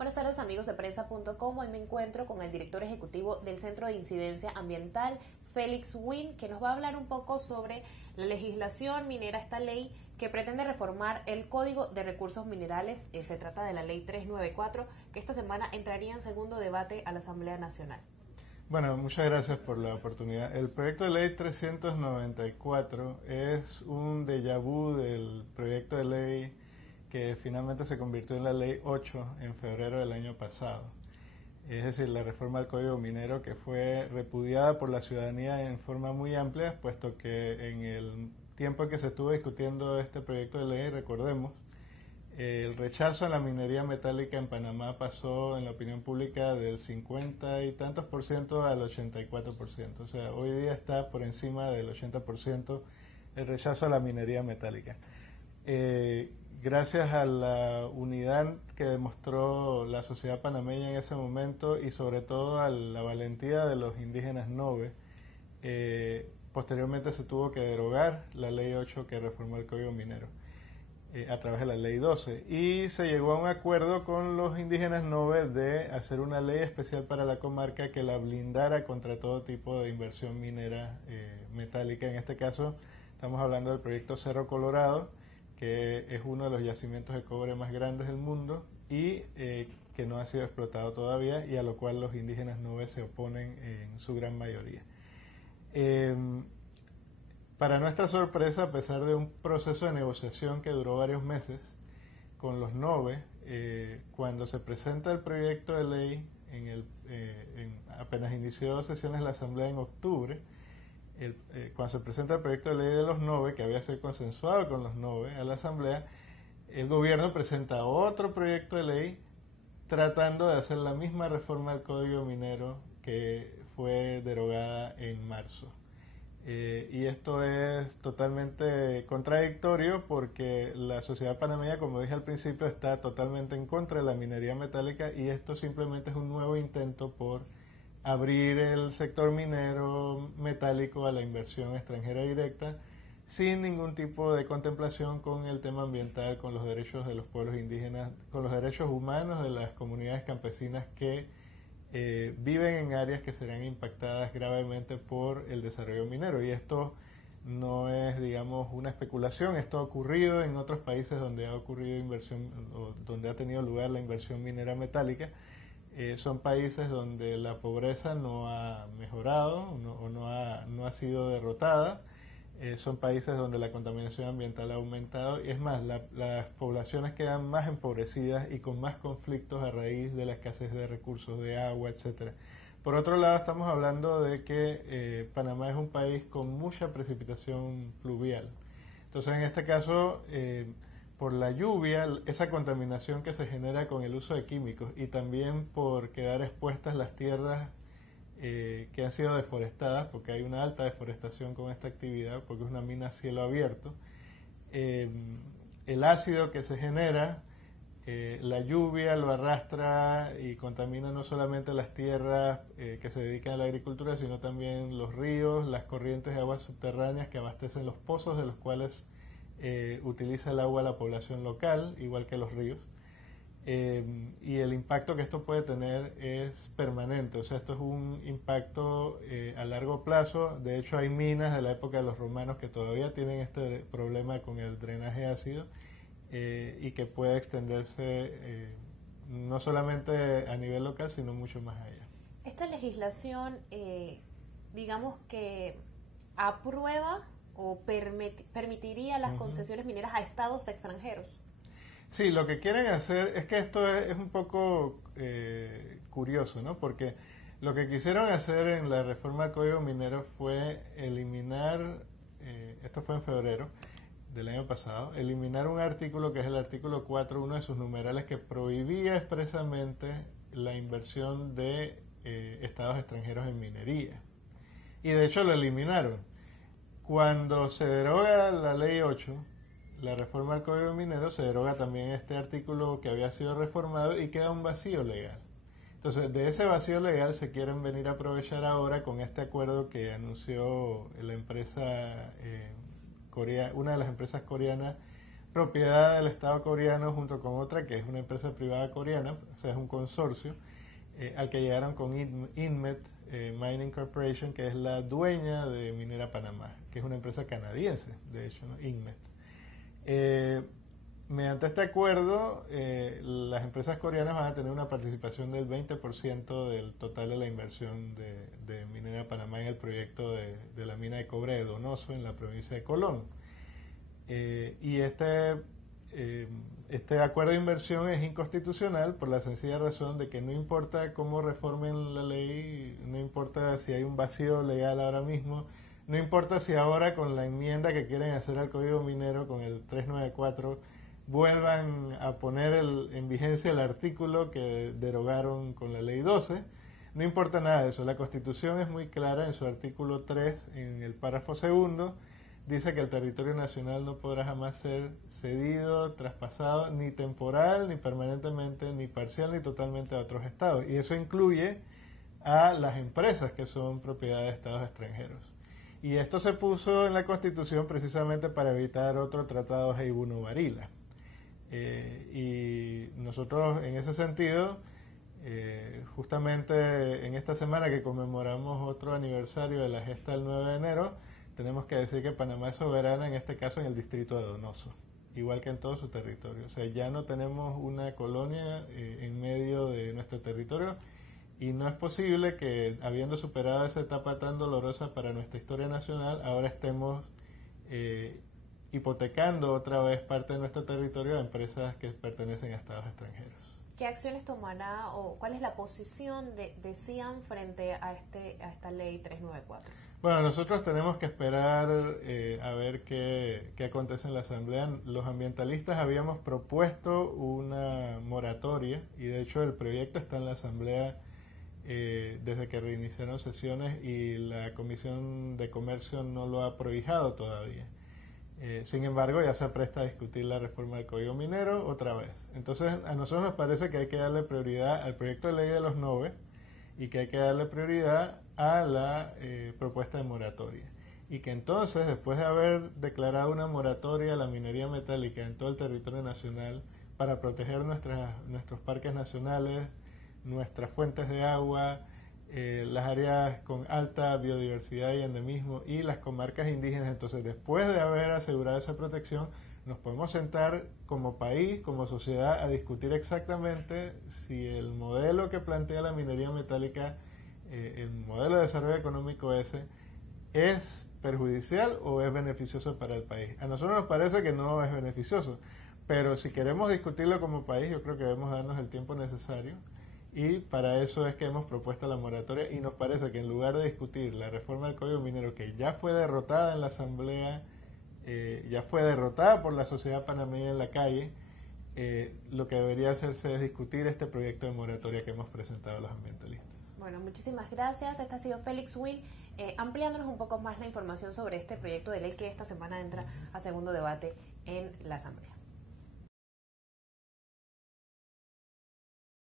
Buenas tardes amigos de prensa.com. Hoy me encuentro con el director ejecutivo del Centro de Incidencia Ambiental, Félix Wynn, que nos va a hablar un poco sobre la legislación minera, esta ley que pretende reformar el Código de Recursos Minerales. Se trata de la ley 394, que esta semana entraría en segundo debate a la Asamblea Nacional. Bueno, muchas gracias por la oportunidad. El proyecto de ley 394 es un déjà vu del proyecto de ley que finalmente se convirtió en la ley 8 en febrero del año pasado. Es decir, la reforma del Código Minero que fue repudiada por la ciudadanía en forma muy amplia, puesto que en el tiempo en que se estuvo discutiendo este proyecto de ley, recordemos, el rechazo a la minería metálica en Panamá pasó en la opinión pública del 50 y tantos por ciento al 84%. O sea, hoy día está por encima del 80% el rechazo a la minería metálica. Gracias a la unidad que demostró la sociedad panameña en ese momento y sobre todo a la valentía de los indígenas Nove, posteriormente se tuvo que derogar la ley 8 que reformó el Código Minero a través de la ley 12 y se llegó a un acuerdo con los indígenas Nove de hacer una ley especial para la comarca que la blindara contra todo tipo de inversión minera metálica. En este caso estamos hablando del proyecto Cerro Colorado, que es uno de los yacimientos de cobre más grandes del mundo y que no ha sido explotado todavía y a lo cual los indígenas Nove se oponen en su gran mayoría. Para nuestra sorpresa, a pesar de un proceso de negociación que duró varios meses con los Nove, cuando se presenta el proyecto de ley, apenas inició sesiones la Asamblea en octubre, cuando se presenta el proyecto de ley de los Nove, que había sido consensuado con los Nove a la Asamblea, el gobierno presenta otro proyecto de ley tratando de hacer la misma reforma del Código Minero que fue derogada en marzo. Y esto es totalmente contradictorio porque la sociedad panameña, como dije al principio, está totalmente en contra de la minería metálica y esto simplemente es un nuevo intento por abrir el sector minero metálico a la inversión extranjera directa sin ningún tipo de contemplación con el tema ambiental, con los derechos de los pueblos indígenas, con los derechos humanos de las comunidades campesinas que viven en áreas que serán impactadas gravemente por el desarrollo minero. Y esto no es, digamos, una especulación, esto ha ocurrido en otros países donde ha ocurrido inversión o donde ha tenido lugar la inversión minera metálica. Son países donde la pobreza no ha mejorado no ha sido derrotada. Son países donde la contaminación ambiental ha aumentado y es más, las poblaciones quedan más empobrecidas y con más conflictos a raíz de la escasez de recursos, de agua, etcétera. Por otro lado, estamos hablando de que Panamá es un país con mucha precipitación pluvial. Entonces, en este caso, por la lluvia, esa contaminación que se genera con el uso de químicos y también por quedar expuestas las tierras que han sido deforestadas, porque hay una alta deforestación con esta actividad, porque es una mina a cielo abierto. El ácido que se genera, la lluvia lo arrastra y contamina no solamente las tierras que se dedican a la agricultura, sino también los ríos, las corrientes de aguas subterráneas que abastecen los pozos de los cuales utiliza el agua la población local, igual que los ríos. Y el impacto que esto puede tener es permanente, o sea, esto es un impacto a largo plazo. De hecho, hay minas de la época de los romanos que todavía tienen este problema con el drenaje ácido y que puede extenderse no solamente a nivel local, sino mucho más allá. Esta legislación, digamos que aprueba o permitiría las concesiones mineras a estados extranjeros. Sí, lo que quieren hacer es que esto es un poco curioso, ¿no? Porque lo que quisieron hacer en la reforma del Código Minero fue eliminar, esto fue en febrero del año pasado, eliminar un artículo que es el artículo 4, uno de sus numerales, que prohibía expresamente la inversión de estados extranjeros en minería. Y de hecho lo eliminaron. Cuando se deroga la ley 8, la reforma del Código Minero, se deroga también este artículo que había sido reformado y queda un vacío legal. Entonces, de ese vacío legal se quieren venir a aprovechar ahora con este acuerdo que anunció la empresa una de las empresas coreanas, propiedad del Estado coreano junto con otra que es una empresa privada coreana, o sea, es un consorcio al que llegaron con Inmet Mining Corporation, que es la dueña de Minera Panamá, que es una empresa canadiense, de hecho, ¿no? Inmet. Mediante este acuerdo, las empresas coreanas van a tener una participación del 20% del total de la inversión de Minera Panamá en el proyecto de la mina de cobre de Donoso en la provincia de Colón. Y este acuerdo de inversión es inconstitucional por la sencilla razón de que no importa cómo reformen la ley, no importa si hay un vacío legal ahora mismo, no importa si ahora con la enmienda que quieren hacer al Código Minero, con el 394, vuelvan a poner en vigencia el artículo que derogaron con la ley 12, no importa nada de eso. La Constitución es muy clara en su artículo 3, en el párrafo segundo, dice que el territorio nacional no podrá jamás ser cedido, traspasado, ni temporal, ni permanentemente, ni parcial, ni totalmente a otros estados. Y eso incluye a las empresas que son propiedad de estados extranjeros. Y esto se puso en la Constitución precisamente para evitar otro tratado Heibuno-Varila. Y nosotros en ese sentido, justamente en esta semana que conmemoramos otro aniversario de la gesta del 9 de enero, tenemos que decir que Panamá es soberana en este caso en el distrito de Donoso, igual que en todo su territorio. O sea, ya no tenemos una colonia en medio de nuestro territorio y no es posible que, habiendo superado esa etapa tan dolorosa para nuestra historia nacional, ahora estemos hipotecando otra vez parte de nuestro territorio a empresas que pertenecen a estados extranjeros. ¿Qué acciones tomará o cuál es la posición de CIAN frente a esta ley 394? Bueno, nosotros tenemos que esperar a ver qué acontece en la Asamblea. Los ambientalistas habíamos propuesto una moratoria y de hecho el proyecto está en la Asamblea desde que reiniciaron sesiones y la Comisión de Comercio no lo ha prohijado todavía. Sin embargo, ya se presta a discutir la reforma del Código Minero otra vez. Entonces, a nosotros nos parece que hay que darle prioridad al proyecto de ley de los 9 y que hay que darle prioridad a la propuesta de moratoria. Y que entonces, después de haber declarado una moratoria a la minería metálica en todo el territorio nacional para proteger nuestros parques nacionales, nuestras fuentes de agua, las áreas con alta biodiversidad y endemismo y las comarcas indígenas, entonces después de haber asegurado esa protección, nos podemos sentar como país, como sociedad, a discutir exactamente si el modelo que plantea la minería metálica, el modelo de desarrollo económico ese, es perjudicial o es beneficioso para el país. A nosotros nos parece que no es beneficioso, pero si queremos discutirlo como país, yo creo que debemos darnos el tiempo necesario. Y para eso es que hemos propuesto la moratoria y nos parece que en lugar de discutir la reforma del Código Minero, que ya fue derrotada en la Asamblea, ya fue derrotada por la sociedad panameña en la calle, lo que debería hacerse es discutir este proyecto de moratoria que hemos presentado a los ambientalistas. Bueno, muchísimas gracias. Este ha sido Félix Wynn, ampliándonos un poco más la información sobre este proyecto de ley que esta semana entra a segundo debate en la Asamblea.